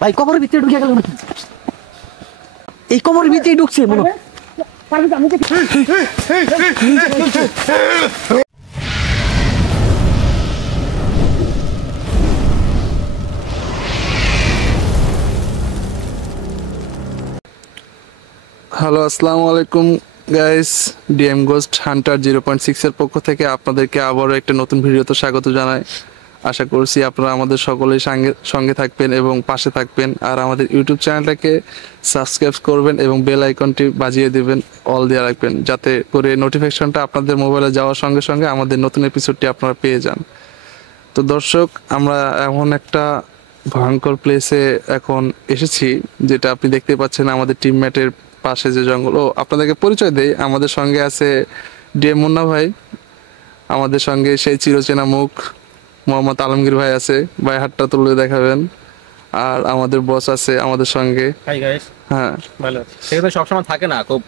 ভাই কবরের ভিতরে ঢুকে গেল নাকি? এই কবরের ভিতরে ঢুকছে মনে হয়। হ্যালো, আসসালামু আলাইকুম গাইস। ডিএম গোস্ট হান্টার 0.6 এর পক্ষ থেকে আপনাদেরকে আবারও একটা নতুন ভিডিওতে স্বাগত জানাই। আশা করছি আপনারা আমাদের সকলেই সঙ্গে থাকবেন এবং পাশে থাকবেন, আর আমাদের ইউটিউব চ্যানেলটাকে সাবস্ক্রাইব করবেন এবং বেল আইকনটি বাজিয়ে দিবেন, অল দিয়ে রাখবেন, যাতে করে নোটিফিকেশনটা আপনাদের মোবাইলে যাওয়ার সঙ্গে সঙ্গে আমাদের নতুন এপিসোডটি আপনারা পেয়ে যান। তো দর্শক, আমরা এমন একটা ভয়ঙ্কর প্লেসে এখন এসেছি যেটা আপনি দেখতে পাচ্ছেন আমাদের টিমমেটের পাশে যে জঙ্গল। ও আপনাদেরকে পরিচয় দেই, আমাদের সঙ্গে আছে ডিএম মুন্না ভাই, আমাদের সঙ্গে সেই চিরচেনা মুখ মোহাম্মদ আলমগীর ভাই আছে, ভাই হাতটা তুলে দেখাবেন, আর আমাদের বস আছে আমাদের সঙ্গে। Hi guys. হ্যাঁ, ভালো আছি। সে তো সবসময় থাকে না, খুব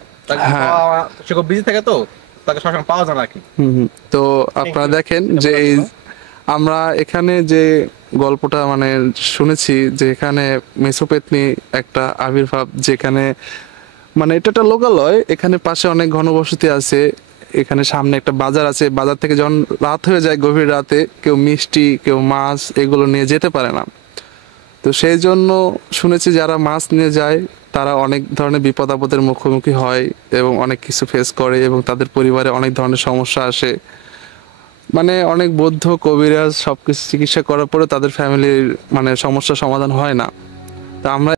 সে খুব বিজি থাকে, তো তাকে সবসময় পাওয়া যায় না কি। তো আপনারা দেখেন যে আমরা এখানে যে গল্পটা মানে শুনেছি, যে এখানে মেসোপেতনি একটা আবির্ভাব, যেখানে মানে এটা একটা লোকালয়, এখানে পাশে অনেক ঘনবসতি আছে, এখানে সামনে একটা বাজার আছে। বাজার থেকে যখন রাত হয়ে যায়, গভীর রাতে কেউ মিষ্টি কেউ মাছ এগুলো নিয়ে যেতে পারে না। তো সেই জন্য শুনেছি যারা মাছ নিয়ে যায় তারা অনেক ধরনের বিপদ আপদের মুখোমুখি হয় এবং অনেক কিছু ফেস করে, এবং তাদের পরিবারে অনেক ধরনের সমস্যা আসে। মানে অনেক বৌদ্ধ কবিরাজ সবকিছু চিকিৎসা করার পরে তাদের ফ্যামিলির মানে সমস্যার সমাধান হয় না। তো আমরা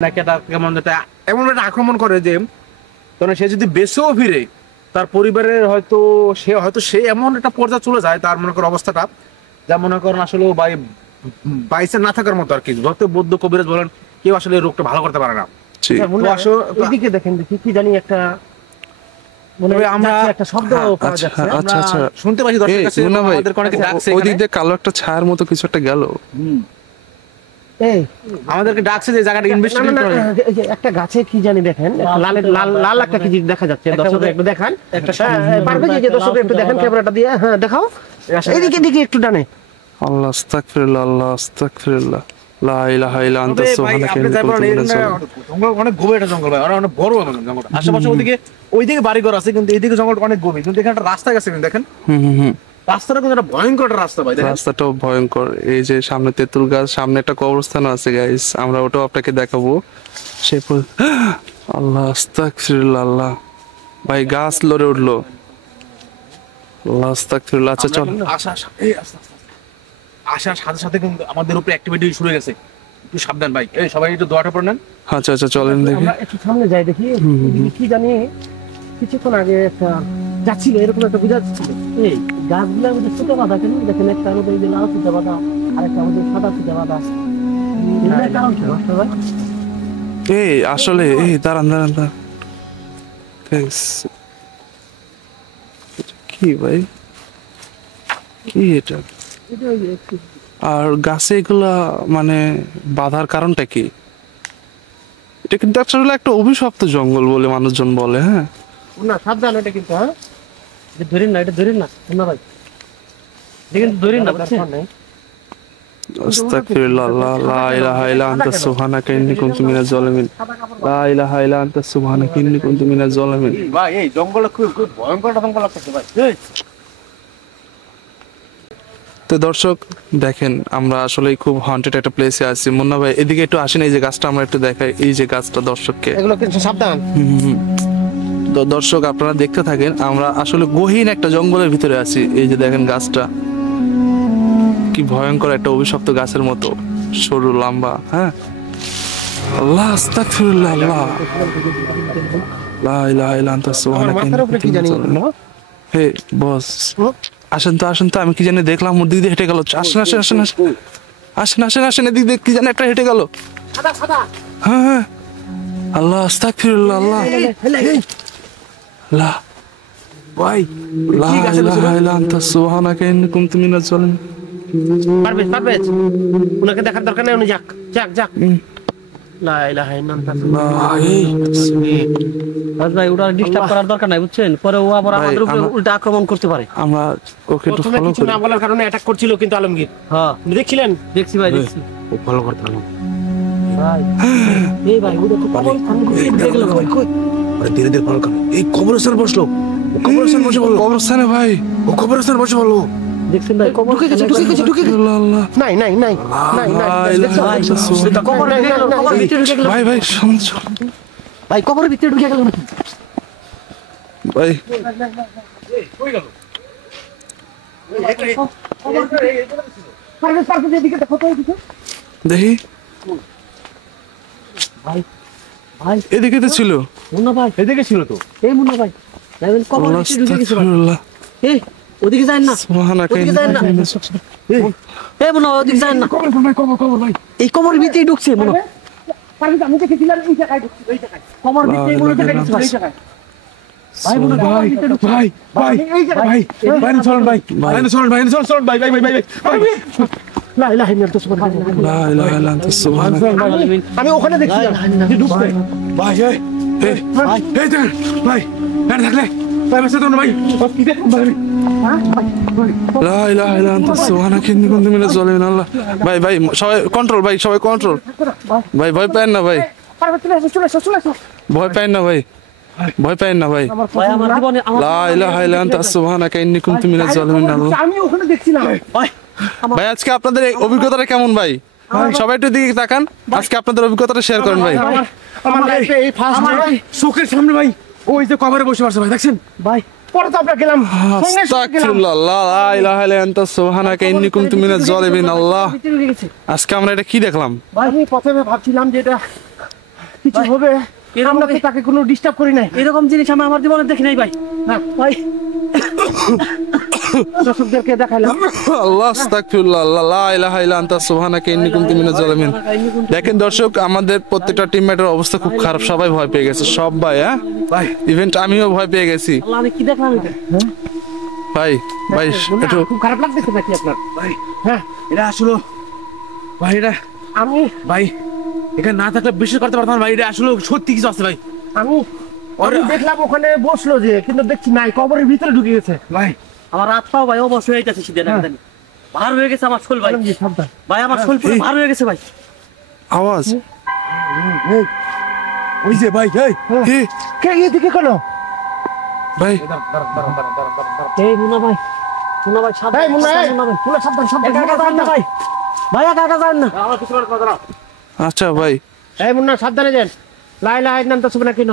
নাকি এটা কেমন এমন একটা আক্রমণ করে যে তখন সে যদি বেঁচেও ফিরে, তার পরিবারের হয়তো সে এমন একটা পর্যায়ে চলে যায়, তার মনে করেন অবস্থাটা যা মনে করেন আসলে বাইসে না থাকার মতো আর কি। যত বৌদ্ধ কবিরাজ বলেন, কেউ আসলে এই রোগটা ভালো করতে পারে না। এদিকে দেখেন দেখি কি জানি একটা আমরা একটা শব্দ পাওয়া যাচ্ছে। আচ্ছা আচ্ছা শুনতে পাচ্ছি দর্শকের কাছে, আমাদের অনেকে ডাকছে, ওই দিক দিয়ে কালো একটা ছায়ার মতো কিছু একটা গেল। এই আমাদেরকে ডাকছে যে জায়গাটা ইনভেস্টিগেট করা যায়। একটা গাছে কি জানি দেখেন, লাল লাল লাল একটা কি দেখা যাচ্ছে। দর্শক একটু দেখান, পারবে যে দর্শক একটু দেখেন ক্যামেরাটা দিয়ে। হ্যাঁ দেখাও, এদিকে দিকে একটু ডানে। আল্লাহ আস্তাগফিরুল্লাহ, আল্লাহ আস্তাগফিরুল্লাহ, লা ইলাহা ইল্লা আনতা সুবহানাকা ইন্নী কুনতু মিনাজ জালিমিন। জঙ্গল অনেক গভীর একটা জঙ্গল ভাই, অনেক বড় জঙ্গল। আশেপাশে ওইদিকে বাড়িঘর আছে, কিন্তু এইদিকে জঙ্গলটা অনেক গভীর। কিন্তু এখানে একটা রাস্তা গেছে, দেখেন রাস্তাটা কিন্তু একটা ভয়ঙ্কর একটা রাস্তা ভাই। রাস্তাটাও ভয়ঙ্কর। এই যে সামনে তেঁতুল গাছ, সামনে একটা কবরস্থান আছে গাইস, আমরা ওটাও আপনাকে দেখাবো। সে আল্লাহ আস্তাগফিরুল্লাহ, আল্লাহ ভাই গাছ লড়ে উঠলো। আল্লাহ আস্তাগফিরুল্লাহ। আচ্ছা চল, আসার সাথে সাথে কিন্তু আমাদের উপরে অ্যাক্টিভিটি শুরু হয়ে গেছে। একটু সাবধান ভাই, এই সবাই একটু দোয়াটা পড়ে নেন। আচ্ছা আচ্ছা চলেন দেখি। আমরা একটু সামনে যাই দেখি কি জানি। কিছুক্ষণ আগে একটা যাচ্ছিল, এরকম একটা বুঝা যাচ্ছিল। এই গাছগুলোর মধ্যে ছোট বাঁধা কেন দেখেন, একটা আমাদের এই যে লাল সুতা বাঁধা, আর একটা আমাদের সাদা সুতা বাঁধা। এই আসলে এই দাঁড়ান দাঁড়ান দাঁড়ান, কি ভাই কি এটা? আর গাছে এগুলা মানে বাঁধার কারণটা কি? এটা কিন্তু আসলে একটা অভিশপ্ত জঙ্গল বলে মানুষজন বলে। হ্যাঁ না সাবধান, এটা কিন্তু হ্যাঁ ধরেন না, এটা ধরেন না না ভাই, এটা কিন্তু ধরেন না। আস্তাগফিরুল্লাহ, লা ইলাহা ইল্লা আনতা সুবহানাকা ইন্নী কুনতু মিনাজ জালিমিন, লা ইলাহা ইল্লা আনতা সুবহানাকা ইন্নী কুনতু মিনাজ জালিমিন। ভাই এই জঙ্গলে খুব ভয়ঙ্কর জঙ্গল লাগতেছে ভাই। তো দর্শক দেখেন, আমরা আসলে খুব হন্টেড একটা প্লেসে আছি। মুন্না ভাই এদিকে একটু আসেন, এই যে গাছটা আমরা একটু দেখাই, এই যে গাছটা দর্শককে। এগুলো কিন্তু সাবধান। তো দর্শক আপনারা দেখতে থাকেন, আমরা আসলে গহীন একটা জঙ্গলের ভিতরে আছি। এই যে দেখেন গাছটা কি ভয়ঙ্কর, একটা অভিশপ্ত গাছের মতো, সরু লম্বা। হ্যাঁ, আল্লাহ আস্তাগফিরুল্লাহ, আল্লাহ লা ইলাহা ইল্লা আনতা সুবহানাকা মাথার উপরে কি জানি না? হে বস, আসেন তো আসেন তো, আমি কি জানি দেখলাম ওর দিক দিয়ে হেঁটে গেল। আসেন আসেন আসেন আসেন আসেন আসেন, এদিক দিয়ে কি জানি একটা হেঁটে গেল। সাদা সাদা। হ্যাঁ হ্যাঁ, আল্লাহ আস্তাগফিরুল্লাহ, আল্লাহ লা ভাই লা ইলাহা ইল্লা আনতা সুবহানাকা ইন্নী কুনতু মিনাজ জালিমিন। পারবেজ পারবেজ, ওনাকে দেখার দরকার নেই, উনি যাক যাক যাক। লা ইলাহা ইল্লাল্লাহ। ভাই ওটা ডিস্টার্ব করার দরকার নাই, বুঝছেন? পরে ও আবার আমাদের উপরে উল্টা আক্রমণ করতে পারে। আমরা ওকে একটু প্রথমে ফলো কিছু করি। না বলার কারণে অ্যাটাক করছিল কিন্তু আলমগীর। হ্যাঁ দেখছিলেন? দেখছি ভাই, দেখছি ও ফলো করতে হলো ভাই। এই ভাই ওটা তো কবর স্থান ঘুরে গেল ভাই। আরে ধীরে ধীরে ফলো কর। এই কবরস্থান বসলো, ও কবরস্থান বসে বললো, কবরস্থানে ভাই, ও কবরস্থান বসে বললো। দেখছেন ভাই কবর ঢুকে গেছে ঢুকে গেছে ঢুকে গেছে। আল্লাহ আল্লাহ, নাই নাই নাই নাই নাই লা ইলাহা ভাই ইল্লাল্লাহ। কবর ভিতরে গেল, কবর ভিতরে ঢুকে গেল ভাই ভাই শুনছো ভাই, কবরের ভিতরে ঢুকে গেল নাকি? ভাই? পারবেজ পারবেজ, এদিকে দেখো তো, এদিকে। দেখি, ভাই ভাই এদিকে তো ছিল। মুন্না ভাই, এদিকে ছিল তো। এই মুন্না ভাই দেখেন কবর আল্লাহ ভিতরে ঢুকে গেছে ভাই। আস্তাগফিরুল্লাহ, এই ওদিকে যান না, সুবহানাকা ওদিকে যান না। ইন্নী এই মুন্না ওদিকে যান না, কবর ভাই কবর কবর ভাই। এই কবরের ভিতরে ঢুকছে মুন্না। পারবেজ আমি দেখেছিলাম এই জায়গায় ঢুকছে, এই জায়গায়। কবর ভিতরে মনে হচ্ছে ঢুকছে ভাই। এই জায়গায়। ভাই মুন্না ভাই ভাই ভাই এই জায়গায়। ভাই ভাই চলুন ভাই ভাই চলুন ভাই চলুন ভাই ভাই ভাই ভাই ভাই লা ইলাহা ইল্লাল্লাহ সুবহানাল্লাহ। লা ইলাহা ইল্লা আনতা সুবহানাকা। আমি ওখানে দেখছিলাম যে ঢুকছে। ভাই এই এই এই দেখ ভাই না থাকলে ভাই বসে তো না ভাই কি দেখ ভাই লা ইলাহা ইল্লা আনতা সুবহানাকা ইন্নী কুনতু মিনাজ জালিমিন। আল্লাহ ভাই ভাই সবাই কন্ট্রোল, ভাই সবাই কন্ট্রোল। ভাই ভয় পায়েন না ভাই, পারবেজ চলে এসো চলে এসো চলে এসো। ভয় পায়েন না ভাই, ভয় পায়েন না ভাই। ভাই আমার জীবনে লা ইলাহা ইল্লা আনতা সুবহানাকা ইন্নী কুনতু মিনাজ জালিমিন। আল্লাহ আমি ওখানে দেখছিলাম। ভাই ভাই আজকে আপনাদের এই অভিজ্ঞতাটা কেমন ভাই? সবাই একটু দিকে তাকান, আজকে আপনাদের অভিজ্ঞতাটা শেয়ার করেন ভাই। আমার লাইফে এই ফার্স্ট ভাই চোখের সামনে ভাই ওই যে কবরে বসে আছে ভাই দেখছেন ভাই পরে তো আমরা গেলাম সঙ্গে সঙ্গে গেলাম। আস্তাগফিরুল্লাহ, লা ইলাহা ইল্লা আনতা সুবহানাকা ইন্নী কুনতু মিনাজ জালিমিন। আল্লাহ ভিতরে ঢুকে গেছে আজকে আমরা এটা কি দেখলাম? আমি প্রথমে ভাবছিলাম যে এটা কিছু হবে, আমরা তো তাকে কোনো ডিস্টার্ব করি নাই। এরকম জিনিস আমি আমার জীবনে দেখি নাই ভাই। হ্যাঁ ভাই দর্শকদেরকে দেখাইলাম। আল্লাহ আস্তাগফিরুল্লাহ, লা ইলাহা ইল্লা আনতা সুবহানাকা ইন্নী কুনতু মিনাজ জালিমিন। দেখেন দর্শক, আমাদের প্রত্যেকটা টিমমেটের অবস্থা খুব খারাপ, সবাই ভয় পেয়ে গেছে, সবাই। হ্যাঁ ভাই ইভেন্ট আমিও ভয় পেয়ে গেছি আল্লাহ, আমি কি দেখলাম এটা? ভাই। ভাই একটু খুব খারাপ লাগতেছে নাকি আপনার? ভাই হ্যাঁ এটা আসলে ভাই এটা আমি ভাই এখানে না থাকলে বিশ্বাস করতে পারতাম না ভাই, এটা আসলে সত্যি কিছু আছে ভাই। আমি আমি দেখলাম ওখানে বসলো যে, কিন্তু দেখছি নাই, কবরের ভিতরে ঢুকে গেছে। ভাই আমার রাত পাও ভাই অবশ্যই হইতাছে সিধে না জানি। ভার হয়ে গেছে আমার শোল ভাই। জি সাবধান। ভাই আমার শোল পুরো ভার হয়ে গেছে ভাই। আওয়াজ, ওই যে ভাই এই হে কে এদিকে কেন? ভাই এই মুন্না ভাই, মুন্না ভাই সাবধান। এই মুন্না, এই মুন্না ভাই মুন্না সাবধান সাবধান। একা একা যান না ভাই, ভাই একা একা যান না। আমার কিছু কথা না আচ্ছা ভাই, এই মুন্না সাবধানে যান। লা ইলাহা ইল্লাল্লাহ সুবহানাকা কেন?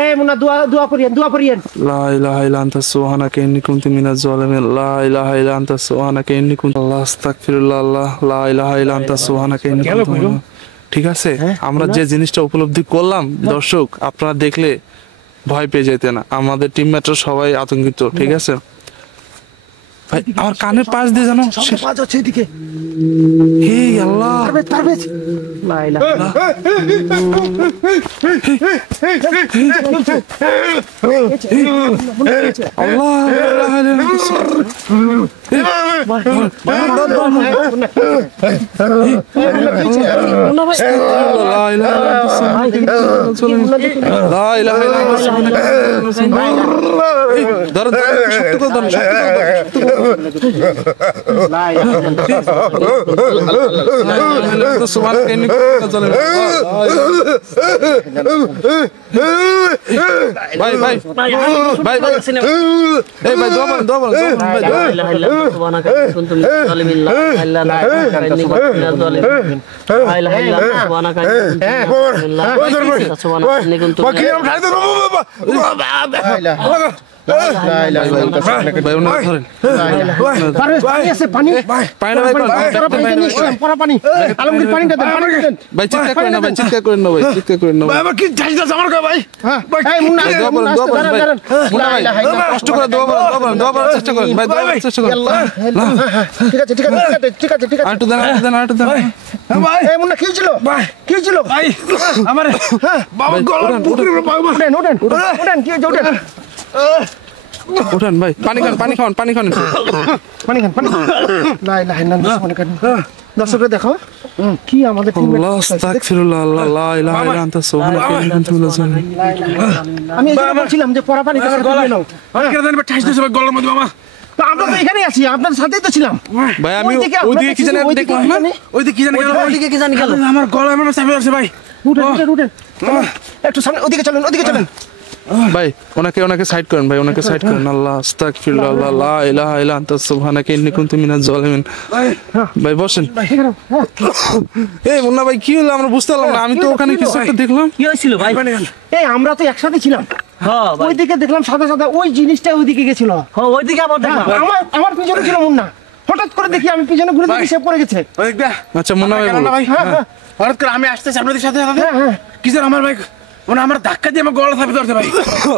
এই মুন্না দোয়া দোয়া করিয়েন, দোয়া করিয়েন। লা ইলাহা ইল্লা আনতা সুবহানাকা ইন্নী কুনতু মিনাজ জালিমিন। লা ইলাহা ইল্লা আনতা সুবহানাকা ইন্নী কুনতু। আল্লাহ আস্তাগফিরুল্লাহ, আল্লাহ লা ইলাহা ইল্লা আনতা সুবহানাকা ইন্নী কুনতু। ঠিক আছে, আমরা যে জিনিসটা উপলব্ধি করলাম দর্শক, আপনারা দেখলে ভয় পেয়ে যেতেন। আমাদের টিমমেটরা সবাই আতঙ্কিত। ঠিক আছে ভাই, আমার কানের পাশ দিয়ে জানো পাঁচ আছে এদিকে। হে আল্লাহ, পারবেজ পারবেজ। লা ইলাহা আল্লাহ লা ইলাহা ইল্লা মুন্না ভাই লা ইলাহা ইল্লা লা ইলাহা ইল্লা ধরো শক্ত করে ধরো, শক্ত করে ধরো, শক্ত করে ধরো। লা ইলাহা ইল্লাল্লাহ। সুবহানাকা ইন্নী কুনতু মিনাজ জালিমিন। ভাই ভাই ভাই ভাই এই ভাই দোয়া বলেন, দোয়া বলেন, দোয়া বলেন ভাই, লা ইলাহা ইল্লাল্লাহ সুবহানাকা ইন্নী কুনতু মিনাজ জালিমিন। লা ইলাহা ইল্লাল্লাহ ইন্নী কুনতু মিনাজ জালিমিন। লা ইলাহা ইল্লাল্লাহ সুবহানাকা ইন্নী কুনতু মিনাজ জালিমিন। লা ইলাহা ইল্লাল্লাহ সুবহানাকা ইন্নী কুনতু মিনাজ জালিমিন। ভাই ওনাকে ধরেন। পানি আছে, পানি পানি না ভাই, পরা পানিটা নিয়ে এসলাম, পরা পানি। আলমগীর পানিটা দেন, পানিটা দেন। ভাই চিৎকার করেন না ভাই, চিৎকার করেন না ভাই, চিৎকার করেন না ভাই। হ্যাঁ, এই মুন্না, দোয়া বলেন, দোয়া বলেন ভাই। দাঁড়ান, মুন্না ভাই, কষ্ট করে দোয়া বলেন, দোয়া বলেন, দোয়া বলার চেষ্টা করেন ভাই, দোয়া বলার চেষ্টা করেন। ঠিক আছে, ঠিক আছে, ঠিক আছে, ঠিক আছে। আরেকটু দেন, আরেকটু দেন, আরেকটু দেন। এই মুন্না, কি ছিল? কি ছিল? ভাই, উঠেন, উঠেন, উঠেন, উঠেন, উঠেন, কি হয়েছে? উঠেন। উঠেন ভাই, পানি খান, পানি খান, পানি খান। পানি খান, পানি খান। লা ইলাহা ইল্লাল্লাহ সুবহানাকা। দর্শকরা দেখো কি আমাদের আল্লাহ আস্তাগফিরুল্লাহ, আল্লাহ লা ইলাহা ইল্লা আনতা সুবহানাকা ইন্নী কুনতু মিনাজ জালিমিন। আমি এই জন্য বলছিলাম যে পরা পানি গলায় নাও। তো আমরা তো এখানেই আছি, আপনার সাথেই তো ছিলাম। ভাই আমি ওইদিকে ওইদিকে কি জানি দেখলাম না, ওইদিকে কি জানি গেল ভাই? ওইদিকে কি জানি গেল। আমার গলায় আমার চাপে আছে ভাই। উঠেন, উঠেন, উঠেন। একটু সামনে, ওদিকে চলেন, ওদিকে চলেন। ভাই ওনাকে সাইড করেন ভাই, ওনাকে সাইড করেন। আল্লাহ আস্তাগফিরুল্লাহ, আল্লাহ লা ইলাহা ইল্লা আনতা সুবহানাকা ইন্নী কুনতু মিনাজ জালিমিন। ভাই বসেন। এই মুন্না ভাই কি হলো আমরা বুঝতে পারলাম না, আমি তো ওখানে কিছু একটা দেখলাম। কি হয়েছিল ভাই? এই আমরা তো একসাথে ছিলাম, হ্যাঁ ভাই, ওইদিকে দেখলাম সাদা সাদা ওই জিনিসটা ওইদিকে গেছিল। হ্যাঁ ওইদিকে আবার দেখলাম। আমার পিছনে ছিল মুন্না, হঠাৎ করে দেখি আমি পিছনে ঘুরে দেখি সে পড়ে গেছে। ওইদিকটা আচ্ছা মুন্না ভাই কেন বলো। না ভাই? হ্যাঁ, হ্যাঁ, হঠাৎ করে আমি আসতেছি আপনাদের সাথে সাথে। হ্যাঁ, হ্যাঁ। কি স্যার আমার ভাই মানে আমার ধাক্কা দিয়ে আমার গলা চাপে ধরছে ভাই।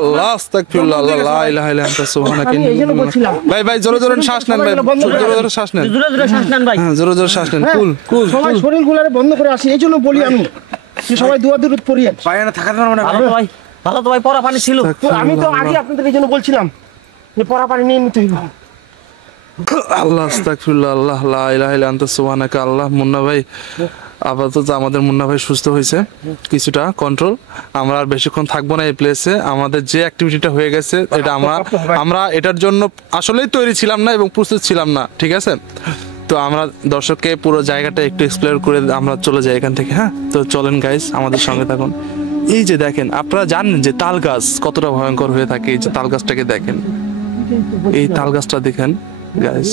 আল্লাহ আস্তাগফিরুল্লাহ, আল্লাহ লা ইলাহা ইল্লা আনতা সুবহানাকা আমি ইন্নী এই জন্য কুনতু বলছিলাম। ভাই ভাই জোরে জোরে শ্বাস নেন ভাই, জোরে জোরে শ্বাস নেন। জোরে জোরে শ্বাস নেন ভাই। হ্যাঁ জোরে জোরে শ্বাস নেন। হ্যাঁ, কুল কুল। সবাই শরীর গুলারে বন্ধ করে আসি, এই জন্য বলি আমি যে সবাই দুয়া দুরুদ পড়িয়েন। ভাই না থাকাতে পারবো না ভালো তো ভাই, ভালো তো ভাই, পরা পানি ছিল। তো আমি তো আগে আপনাদের এই জন্য বলছিলাম যে পরা পানি নিয়ে নিতে হইব। আল্লাহ আস্তাগফিরুল্লাহ, আল্লাহ লা ইলাহা ইল্লা আনতা সুবহানাকা। আল্লাহ মুন্না ভাই আপাতত আমাদের মুন্না ভাই সুস্থ হয়েছে, কিছুটা কন্ট্রোল। আমরা আর বেশিক্ষণ থাকবো না এই প্লেসে। আমাদের যে অ্যাক্টিভিটিটা হয়ে গেছে এটা আমরা এটার জন্য আসলেই তৈরি ছিলাম না এবং প্রস্তুত ছিলাম না, ঠিক আছে? তো আমরা দর্শককে পুরো জায়গাটা একটু এক্সপ্লোর করে আমরা চলে যাই এখান থেকে। হ্যাঁ তো চলেন গাইস, আমাদের সঙ্গে থাকুন। এই যে দেখেন, আপনারা জানেন যে তাল গাছ কতটা ভয়ঙ্কর হয়ে থাকে। এই যে তাল গাছটাকে দেখেন, এই তাল গাছটা দেখেন গাইস,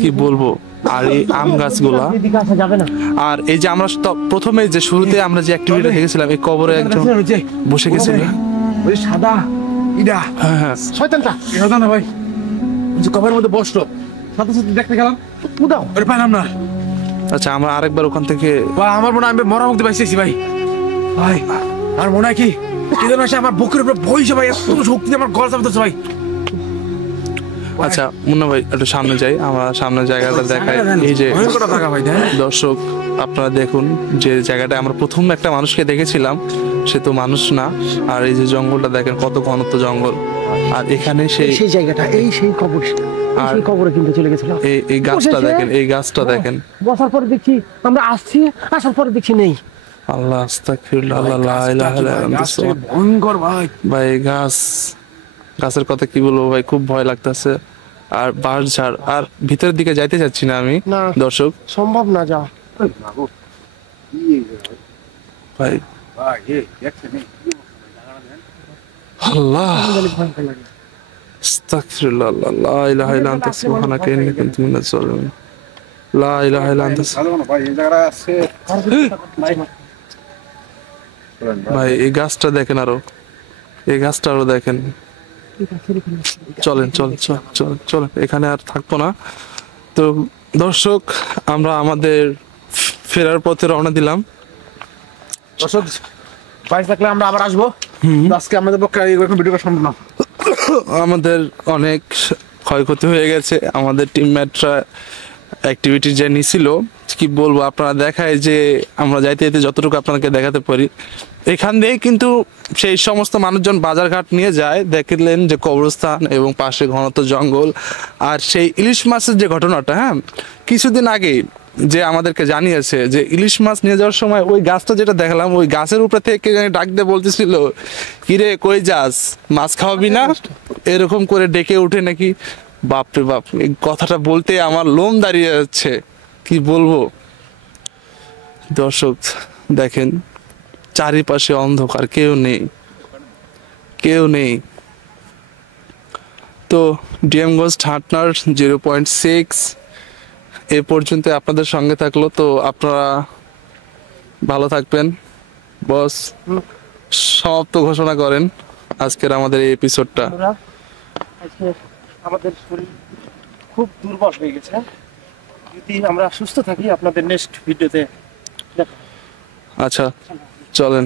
কি বলবো। আর এই আম গাছগুলা, এদিকে আসা যাবে না। আর এই যে আমরা প্রথমে যে শুরুতে আমরা যে অ্যাক্টিভিটি দেখেছিলাম, এই কবরে একজন বসে গেছিল। ওই সাদা ইডা হ্যাঁ হ্যাঁ শয়তানটা সাদা না ভাই, ওই যে কভারের মধ্যে বসলো, সাথে সাথে দেখতে গেলাম উদাও। ওটা পাইলাম না। আচ্ছা আমরা আরেকবার ওখান থেকে ভাই আমার মনে হয় আমি মরা মুক্তি পাইছি ভাই। ভাই আর মনে হয় কি যেন এসে আমার বুকের উপরে বইছে ভাই, এত শক্তি আমার গলা চাপে ধরছে ভাই। আচ্ছা মুন্না ভাই একটু সামনে যাই, আমরা সামনে জায়গাটা দেখাই। এই যে ভয়ঙ্কর থাকা ভাই, দেখ দর্শক আপনারা দেখুন, যে জায়গাটা আমরা প্রথম একটা মানুষকে দেখেছিলাম সে তো মানুষ না। আর এই যে জঙ্গলটা দেখেন, কত ঘনত্ব জঙ্গল। আর এখানে সেই জায়গাটা, এই সেই কবর, আর সেই কবরে কিন্তু চলে গেছিল। এই গাছটা দেখেন, এই গাছটা দেখেন। বসার পরে দেখছি আমরা আসছি, আসার পরে দেখছি নেই। আল্লাহ আস্তাগফিরুল্লাহ, আল্লাহ লা ইলাহা ইল্লা আনতা সুবহানাকা। ভয়ঙ্কর ভাই। ভাই গাছের কথা কি বলবো ভাই, খুব ভয় লাগতেছে। আর বাঁশঝাড়, আর ভিতরের দিকে যাইতে চাচ্ছি না আমি না। দর্শক। সম্ভব না যাওয়া। ভাই ভাই এই দেখছেন আল্লাহ ভয়ঙ্কর লাগে। আস্তাগফিরুল্লাহ, আল্লাহ লা ইলাহা ইল্লা আনতা সুবহানাকা ইন্নী কুনতু মিনাজ জালিমিন। লা ইলাহা ইল্লা আনতা। ভাই এই জায়গাটা আছে ভাই এই গাছটা দেখেন, আরো এই গাছটা আরো দেখেন। চলেন চলেন চলেন, এখানে আর থাকবো না। তো দর্শক আমরা আমাদের ফেরার পথে রওনা দিলাম। দর্শক বাইরে থাকলে আমরা আবার আসবো। তো আজকে আমাদের পক্ষে এরকম ভিডিও করা সম্ভব না। আমাদের অনেক ক্ষয়ক্ষতি হয়ে গেছে। আমাদের টিমমেটরা অ্যাক্টিভিটি যে নিছিল, কি বলবো, আপনারা দেখায় যে আমরা যাইতে যেতে যতটুকু আপনাকে দেখাতে পারি। এখান দিয়ে কিন্তু সেই সমস্ত মানুষজন বাজারঘাট নিয়ে যায়, দেখলেন যে কবরস্থান এবং পাশে ঘনত্ব জঙ্গল। আর সেই ইলিশ মাছের যে ঘটনাটা, হ্যাঁ কিছুদিন আগেই যে আমাদেরকে জানিয়েছে যে ইলিশ মাছ নিয়ে যাওয়ার সময় ওই গাছটা যেটা দেখলাম ওই গাছের উপরে থেকে কে জানি ডাক দিয়ে বলতেছিল, কিরে কই যাস, মাছ খাওয়াবি না, এরকম করে ডেকে উঠে নাকি। বাপরে বাপ, এই কথাটা বলতে আমার লোম দাঁড়িয়ে যাচ্ছে, কি বলবো। দর্শক দেখেন, চারিপাশে অন্ধকার, কেউ নেই, কেউ নেই। তো ডিএম গোস্ট হান্টার 0.6 এ পর্যন্ত আপনাদের সঙ্গে থাকলো। তো আপনারা ভালো থাকবেন। বস সমাপ্ত ঘোষণা করেন আজকের আমাদের এই এপিসোডটা। বন্ধুরা, আজকে আমাদের শরীর খুব দুর্বল হয়ে গেছে। যদি আমরা সুস্থ থাকি আপনাদের নেক্সট ভিডিওতে আচ্ছা চলেন।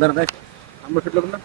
দাঁড়া আমরা ফিরলাম না।